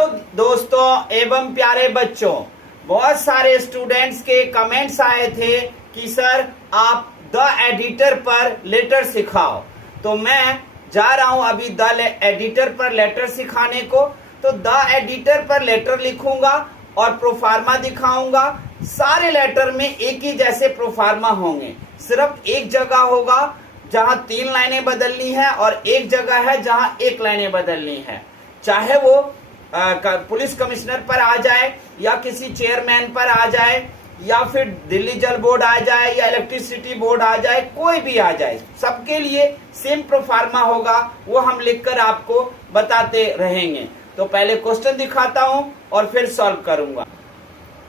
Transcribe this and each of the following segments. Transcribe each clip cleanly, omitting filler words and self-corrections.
Hello दोस्तों एवं प्यारे बच्चों, बहुत सारे स्टूडेंट्स के कमेंट्स आए थे कि सर आप द एडिटर पर लेटर सिखाओ। तो मैं जा रहा हूं अभी द एडिटर पर लेटर सिखाने को। तो द एडिटर पर लेटर लिखूंगा और प्रोफार्मा दिखाऊंगा। सारे लेटर में एक ही जैसे प्रोफार्मा होंगे, सिर्फ एक जगह होगा जहां 3 लाइनें बदलनी है और एक जगह है जहां 1 लाइनें बदलनी है। चाहे वो पुलिस कमिश्नर पर आ जाए या किसी चेयरमैन पर आ जाए या फिर दिल्ली जल बोर्ड आ जाए या इलेक्ट्रिसिटी बोर्ड आ जाए, कोई भी आ जाए, सबके लिए सेम प्रोफार्मा होगा। वो हम लिखकर आपको बताते रहेंगे। तो पहले क्वेश्चन दिखाता हूं और फिर सॉल्व करूंगा।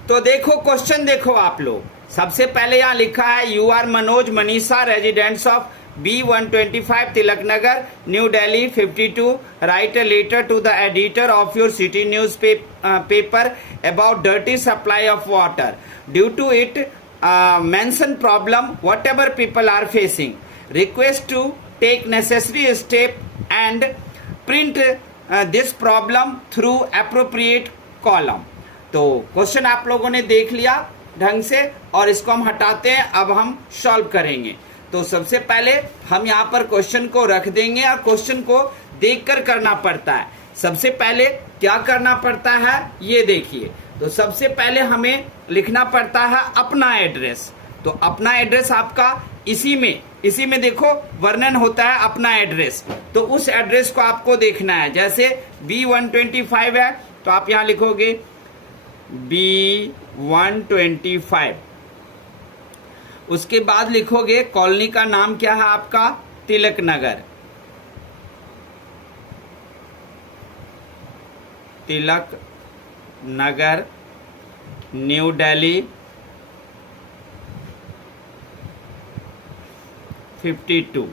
तो देखो क्वेश्चन देखो आप लोग। सबसे पहले यहाँ लिखा है you are Manoj Manisha residents of B125 Tilak Nagar New Delhi 52 write a letter to the editor of your city newspaper about dirty supply of water due to it mention problem whatever people are facing request to take necessary step and print this problem through appropriate column। तो question आप लोगों ने देख लिया ढंग से और इसको हम हटाते हैं। अब हम सॉल्व करेंगे। तो सबसे पहले हम यहाँ पर क्वेश्चन को रख देंगे और क्वेश्चन को देखकर करना पड़ता है। सबसे पहले क्या करना पड़ता है ये देखिए। तो सबसे पहले हमें लिखना पड़ता है अपना एड्रेस। तो अपना एड्रेस आपका इसी में देखो वर्णन होता है अपना एड्रेस। तो उस एड्रेस को आपको देखना है। जैसे B125 है तो आप यहाँ लिखोगे B125। उसके बाद लिखोगे कॉलोनी का नाम क्या है आपका, तिलक नगर। तिलक नगर न्यू दिल्ली 52।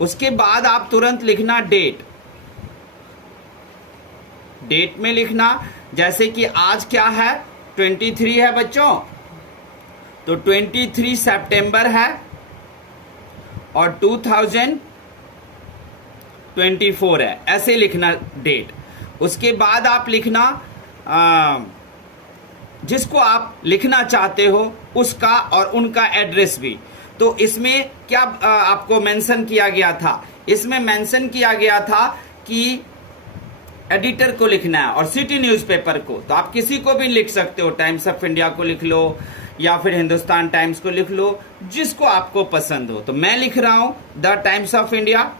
उसके बाद आप तुरंत लिखना डेट में लिखना। जैसे कि आज क्या है 23 है बच्चों, तो 23 सितंबर है और 2024 है, ऐसे लिखना डेट। उसके बाद आप लिखना जिसको आप लिखना चाहते हो उसका और उनका एड्रेस भी। तो इसमें क्या आपको मेंशन किया गया था, इसमें मेंशन किया गया था कि एडिटर को लिखना है और सिटी न्यूज़पेपर को। तो आप किसी को भी लिख सकते हो, टाइम्स ऑफ इंडिया को लिख लो या फिर हिंदुस्तान टाइम्स को लिख लो, जिसको आपको पसंद हो। तो मैं लिख रहा हूं the times of India.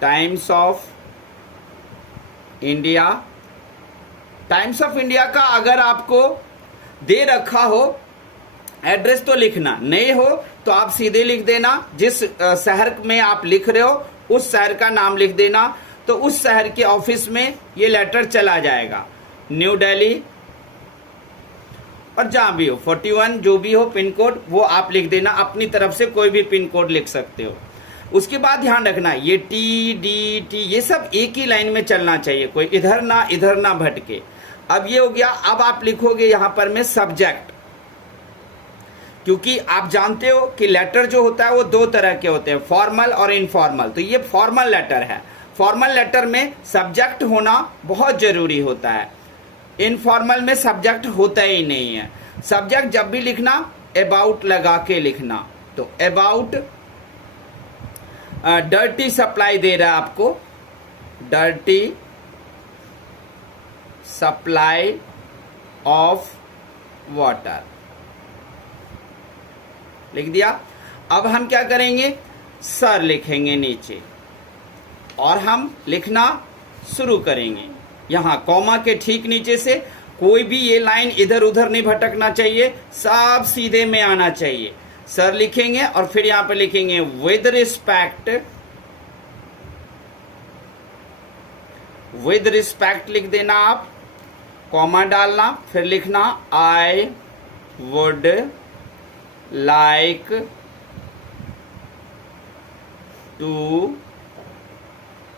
Times of India. Times of India का अगर आपको दे रखा हो एड्रेस तो लिखना, नहीं हो तो आप सीधे लिख देना जिस शहर में आप लिख रहे हो उस शहर का नाम लिख देना। तो उस शहर के ऑफिस में ये लेटर चला जाएगा। न्यू दिल्ली और जहां भी हो 41 जो भी हो पिन कोड वो आप लिख देना। अपनी तरफ से कोई भी पिन कोड लिख सकते हो। उसके बाद ध्यान रखना ये TDT ये सब एक ही लाइन में चलना चाहिए, कोई इधर ना भटके। अब ये हो गया। अब आप लिखोगे यहां पर में सब्जेक्ट, क्योंकि आप जानते हो कि लेटर जो होता है वो 2 तरह के होते हैं, फॉर्मल और इनफॉर्मल। तो ये फॉर्मल लेटर है। फॉर्मल लेटर में सब्जेक्ट होना बहुत जरूरी होता है, इनफॉर्मल में सब्जेक्ट होता ही नहीं है। सब्जेक्ट जब भी लिखना अबाउट लगा के लिखना। तो अबाउट डर्टी सप्लाई दे रहा है आपको, डर्टी सप्लाई ऑफ वाटर लिख दिया। अब हम क्या करेंगे, सर लिखेंगे नीचे और हम लिखना शुरू करेंगे। यहां कॉमा के ठीक नीचे से कोई भी ये लाइन इधर उधर नहीं भटकना चाहिए, सब सीधे में आना चाहिए। सर लिखेंगे और फिर यहां पे लिखेंगे विद रिस्पेक्ट लिख देना आप, कॉमा डालना, फिर लिखना आई वुड लाइक टू,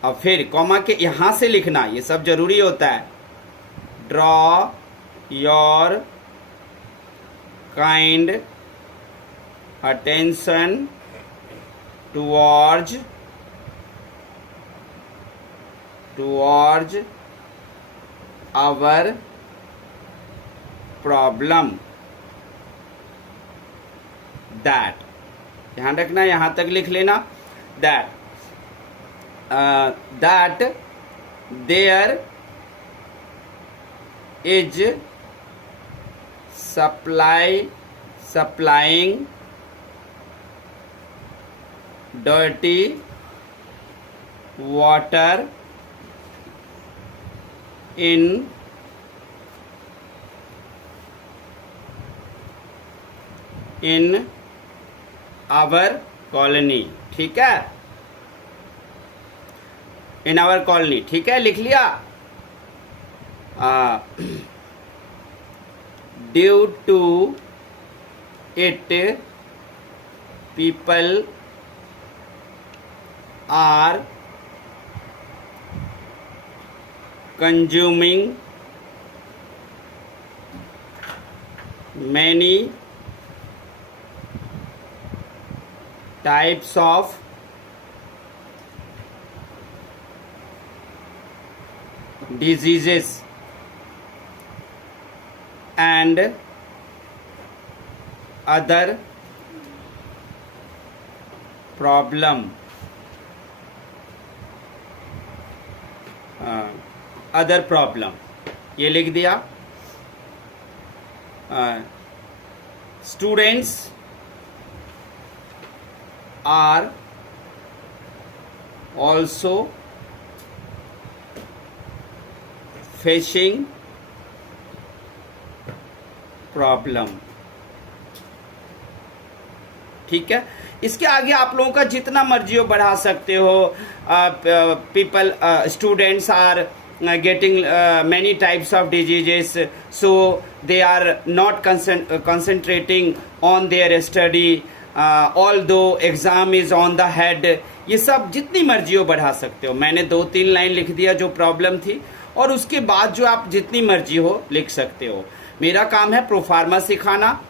और फिर कॉमा के यहां से लिखना, ये सब जरूरी होता है। Draw your kind attention towards towards our problem that, ध्यान रखना, यहां तक लिख लेना, that there is supplying dirty water in our colony, ठीक है, in our colony, ठीक है, लिख लिया। due to it people are consuming many types of diseases and other problem, ये लिख दिया। Students are also facing problem, ठीक है। इसके आगे आप लोगों का जितना मर्जी हो बढ़ा सकते हो। People students are getting many types of diseases, so they are not concentrating on their study, although exam is on the head, ये सब जितनी मर्जी हो बढ़ा सकते हो। मैंने 2-3 लाइन लिख दिया जो प्रॉब्लम थी, और उसके बाद जो आप जितनी मर्जी हो लिख सकते हो। मेरा काम है प्रोफार्मा सिखाना,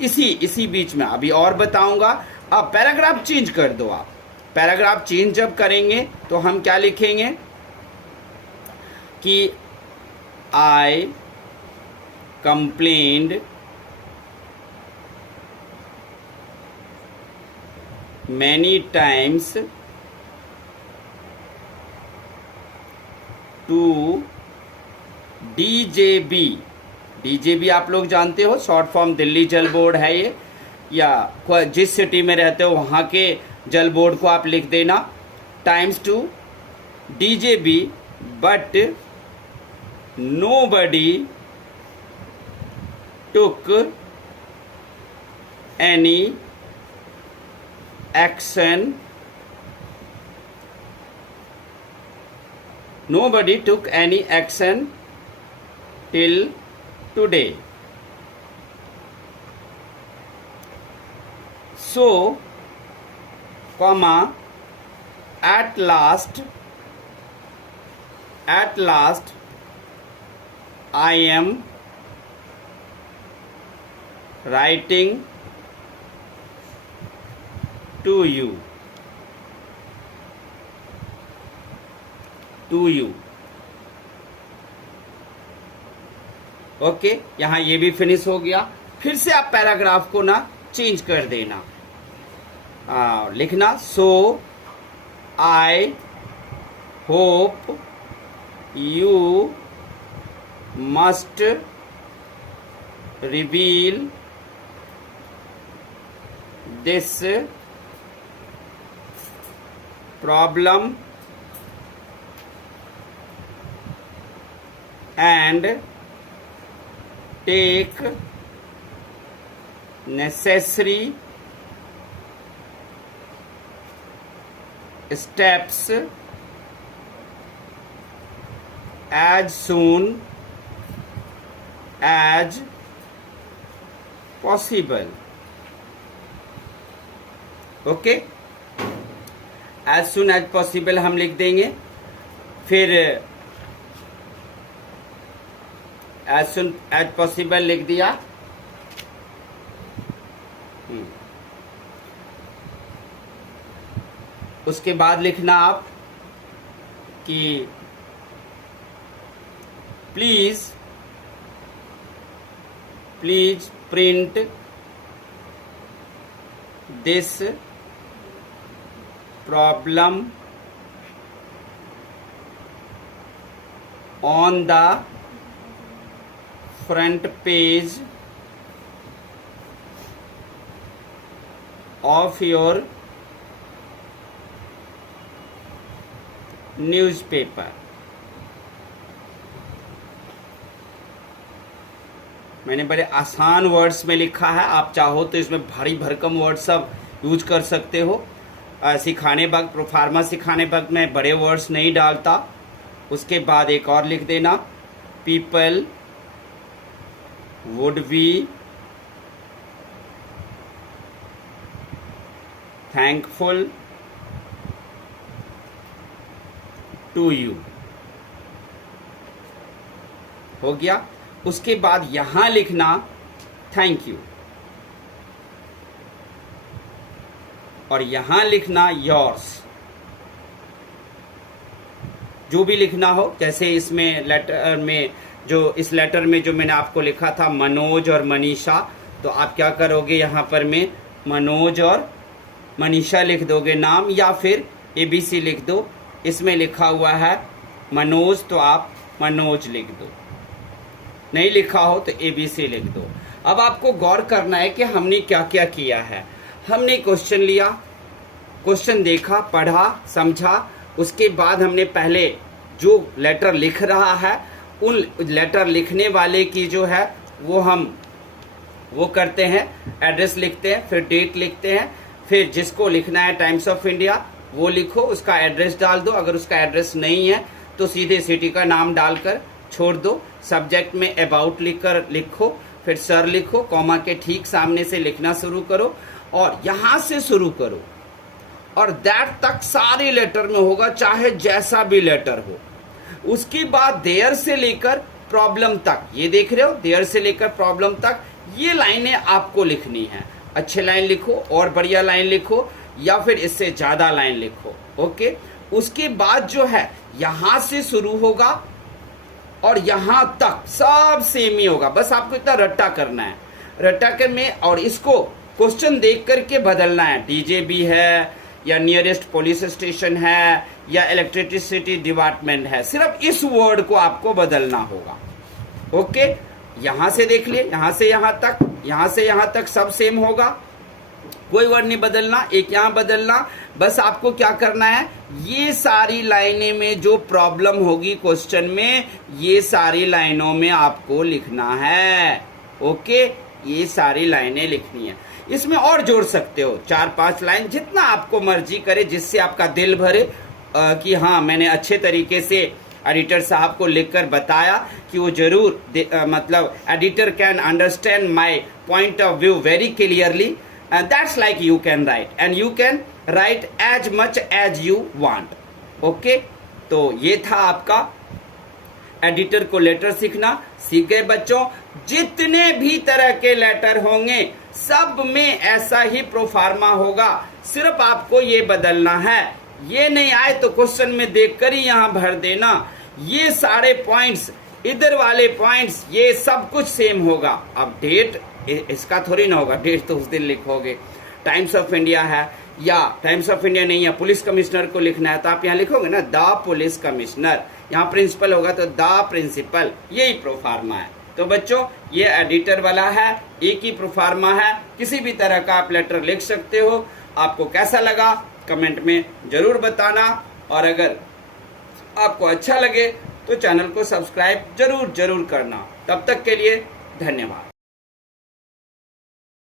इसी बीच में अभी और बताऊंगा। अब पैराग्राफ चेंज कर दो। आप पैराग्राफ चेंज जब करेंगे तो हम क्या लिखेंगे कि I complained many times to DJB। DJB आप लोग जानते हो, शॉर्ट फॉर्म दिल्ली जल बोर्ड है ये, या जिस सिटी में रहते हो वहाँ के जल बोर्ड को आप लिख देना, times to DJB, but nobody took any action, till today. So, comma, at last I am writing to you, okay. यहां ये भी फिनिश हो गया। फिर से आप पैराग्राफ को ना चेंज कर देना, लिखना, so I hope you must reveal this problem and take necessary steps as soon as possible, okay. as soon as possible हम लिख देंगे। फिर as soon as possible लिख दिया। उसके बाद लिखना आप कि please print this problem on the front page of your newspaper। मैंने बड़े आसान वर्ड्स में लिखा है, आप चाहो तो इसमें भारी भरकम वर्ड सब यूज कर सकते हो। सिखाने वक्त, प्रोफार्मा सिखाने वक्त मैं बड़े वर्ड्स नहीं डालता। उसके बाद एक और लिख देना, people would be thankful to you. हो गया। उसके बाद यहां लिखना थैंक यू, और यहां लिखना योर्स। जो भी लिखना हो, जैसे इसमें लेटर में इस लेटर में जो मैंने आपको लिखा था मनोज और मनीषा, तो आप क्या करोगे, यहां पर में मनोज और मनीषा लिख दोगे नाम, या फिर एबीसी लिख दो। इसमें लिखा हुआ है मनोज, तो आप मनोज लिख दो। नहीं लिखा हो तो एबीसी लिख दो। अब आपको गौर करना है कि हमने क्या क्या किया है। हमने क्वेश्चन लिया, क्वेश्चन देखा, पढ़ा, समझा। उसके बाद हमने पहले जो लेटर लिख रहा है, उन लेटर लिखने वाले की जो है वो करते हैं, एड्रेस लिखते हैं, फिर डेट लिखते हैं, फिर जिसको लिखना है टाइम्स ऑफ इंडिया वो लिखो, उसका एड्रेस डाल दो। अगर उसका एड्रेस नहीं है तो सीधे सिटी का नाम डालकर छोड़ दो। सब्जेक्ट में अबाउट लिखकर लिखो, फिर सर लिखो, कॉमा के ठीक सामने से लिखना शुरू करो और यहां से शुरू करो, और दैट तक सारे लेटर में होगा, चाहे जैसा भी लेटर हो। उसके बाद देयर से लेकर प्रॉब्लम तक, ये देख रहे हो, देयर से लेकर प्रॉब्लम तक ये लाइनें आपको लिखनी है। अच्छे लाइन लिखो और बढ़िया लाइन लिखो, या फिर इससे ज्यादा लाइन लिखो। ओके। उसके बाद जो है यहां से शुरू होगा और यहां तक सब सेम ही होगा। बस आपको इतना रट्टा करना है, रट्टा कर में, और इसको क्वेश्चन देख करके बदलना है। डीजेबी है या नियरेस्ट पुलिस स्टेशन है या इलेक्ट्रिसिटी डिपार्टमेंट है, सिर्फ इस वर्ड को आपको बदलना होगा। ओके। यहां से देख लिए, यहां से यहां तक, यहां से यहां तक सब सेम होगा, कोई वर्ड नहीं बदलना, एक यहां बदलना। बस आपको क्या करना है, ये सारी लाइनें में जो प्रॉब्लम होगी क्वेश्चन में, ये सारी लाइनों में आपको लिखना है। ओके। ये सारी लाइनें लिखनी है। इसमें और जोड़ सकते हो 4-5 लाइन, जितना आपको मर्जी करे, जिससे आपका दिल भरे कि हाँ मैंने अच्छे तरीके से एडिटर साहब को लिखकर बताया कि वो जरूर मतलब editor can understand my point of view very clearly, and that's like you can write, and you can write as much as you want। okay? तो ये था आपका एडिटर को लेटर सीखना। सीख गए बच्चों? जितने भी तरह के लेटर होंगे सब में ऐसा ही प्रोफार्मा होगा, सिर्फ आपको ये बदलना है। ये नहीं आए तो क्वेश्चन में देखकर ही यहां भर देना। ये सारे पॉइंट्स, इधर वाले पॉइंट्स, ये सब कुछ सेम होगा। अब डेट इसका थोड़ी ना होगा, डेट तो उस दिन लिखोगे। टाइम्स ऑफ इंडिया है या टाइम्स ऑफ इंडिया नहीं है, पुलिस कमिश्नर को लिखना है तो आप यहाँ लिखोगे ना द पुलिस कमिश्नर। यहाँ प्रिंसिपल होगा तो द प्रिंसिपल, यही प्रोफार्मा है। तो बच्चों ये एडिटर वाला है, एक ही प्रोफार्मा है, किसी भी तरह का आप लेटर लिख सकते हो। आपको कैसा लगा कमेंट में जरूर बताना, और अगर आपको अच्छा लगे तो चैनल को सब्सक्राइब जरूर करना। तब तक के लिए धन्यवाद।